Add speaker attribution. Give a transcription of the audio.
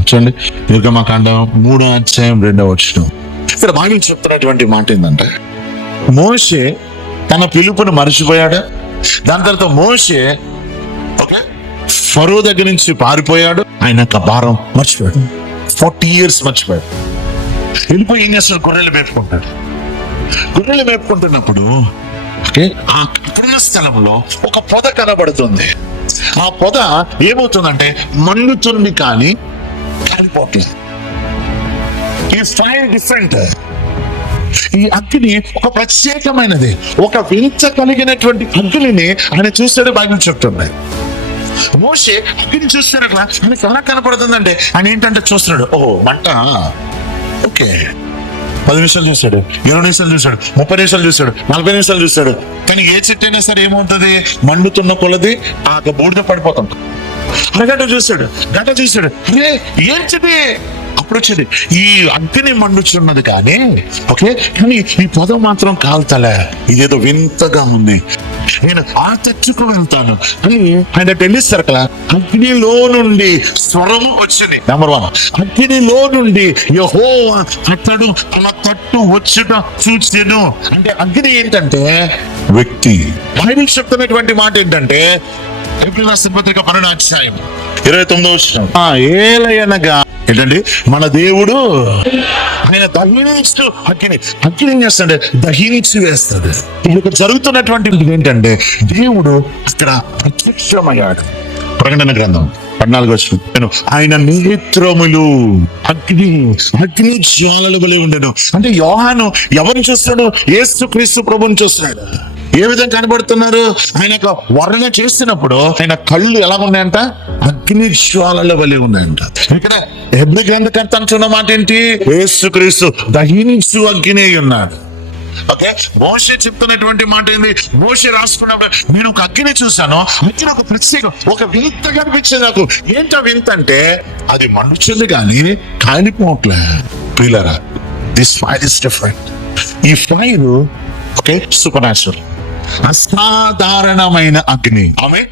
Speaker 1: చూడండి. నిర్గమకాండం మూడో అధ్యాయం రెండో వచ్చిన ఇక్కడ బాగా చెప్తున్నటువంటి మాట ఏంటంటే మోషే తన పిలుపును మర్చిపోయాడు? దాని తర్వాత మోషే ఓకే ఫరో దగ్గర నుంచి పారిపోయాడు. ఆయన యొక్క భారం మర్చిపోయాడు. ఫార్టీ ఇయర్స్ మర్చిపోయాడు. వెళ్ళిపోయి ఏం చేస్తాడు? గొర్రెలు మేపుకుంటాడు. గొర్రెలు మేపుకుంటున్నప్పుడు ఓకే ఆ పుణ్య స్థలంలో ఒక పొద కనబడుతుంది. ఆ పొద ఏమవుతుందంటే మండుతుంది కానీ కాలిపోతుంది ఈ స్టైల్ డిఫరెంట్ ఈ అగ్ని ఒక ప్రత్యేకమైనది. ఒక వింత కలిగినటువంటి అగ్నిని ఆయన చూస్తాడు బైబిల్ చెప్తున్నాయి మోసే అగ్ని చూస్తారట ఆయనకి ఎలా కనపడుతుందంటే ఆయన ఏంటంటే చూస్తున్నాడు. ఓ మంట. ఓకే. పది నిమిషాలు చూశాడు. ఇరవై నిమిషాలు చూశాడు. ముప్పై నిమిషాలు చూశాడు. నలభై నిమిషాలు చూశాడు. కానీ ఏ చెట్టు అయినా సరే ఏమవుతుంది మండుతున్న కొలది ఆ బూడిద పడిపోతుంది అరగంట చూశాడు గంట చూశాడు. అరే ఏంటిది? అప్పుడు వచ్చేది ఈ అగ్ని మండుచున్నది కానీ ఓకే? కానీ ఈ పొద మాత్రం కాల్తలే ఇదేదో వింతగా ఉంది. నేను ఆ చర్చకు వెళ్తాను. అని ఆయన టెలిస్తారు కదా అగ్నిలో నుండి స్వరము వచ్చింది. నెంబర్ వన్ అగ్నిలో నుండి యహో అతడు అలా తట్టు వచ్చుట చూచాను. అంటే అగ్ని ఏంటంటే వ్యక్తి. బైబిల్ చెప్తున్నటువంటి మాట ఏంటంటే ఏప్రిల్ రాష్ట్ర పత్రిక పన్నెండు అధ్యాయం. ఇరవై తొమ్మిదో ఏలయనగా. ఏంటండి? మన దేవుడు ఆయన దహించు అగ్ని అగ్ని ఏం చేస్తాడు దహించి వేస్తాడు. ఇప్పుడు ఇక్కడ జరుగుతున్నటువంటి ఏంటంటే దేవుడు అక్కడ ప్రత్యక్షమయ్యాడు. ప్రకటన గ్రంథం పద్నాలుగు వచ్చిన నేను ఆయన నేత్రములు అగ్ని అగ్ని జ్వాలలు వలె ఉండను. అంటే యోహాను ఎవరిని చూస్తున్నాడు యేసు క్రీస్తు ప్రభుని చూస్తున్నాడు ఏ విధంగా కనబడుతున్నారు? ఆయన యొక్క వర్ణన చేసినప్పుడు ఆయన కళ్ళు ఎలా ఉన్నాయంట అగ్ని జ్వాలల వలె ఉన్నాయంట. ఇక్కడ హెబ్రి గ్రంథకర్త అంటున్న మాట ఏంటి? యేసు క్రీస్తు దహించు అగ్ని ఉన్నాడు ఓకే? మోషే చెప్తున్నటువంటి మాట ఏంది? మోషే రాసుకున్నప్పుడు నేను ఒక అగ్గిని చూశాను. అగ్ని ఒక ప్రత్యేక. ఒక వింత కనిపించింది నాకు. ఏంటో వింత అంటే అది మనుషులు కానీ కాలిపోవట్లే పిల్లరా దిస్ ఫైర్ ఇస్ డిఫరెంట్ ఈ ఫైర్ ఓకే సూపర్ న్యాచురల్ అసాధారణమైన అగ్ని. ఆమె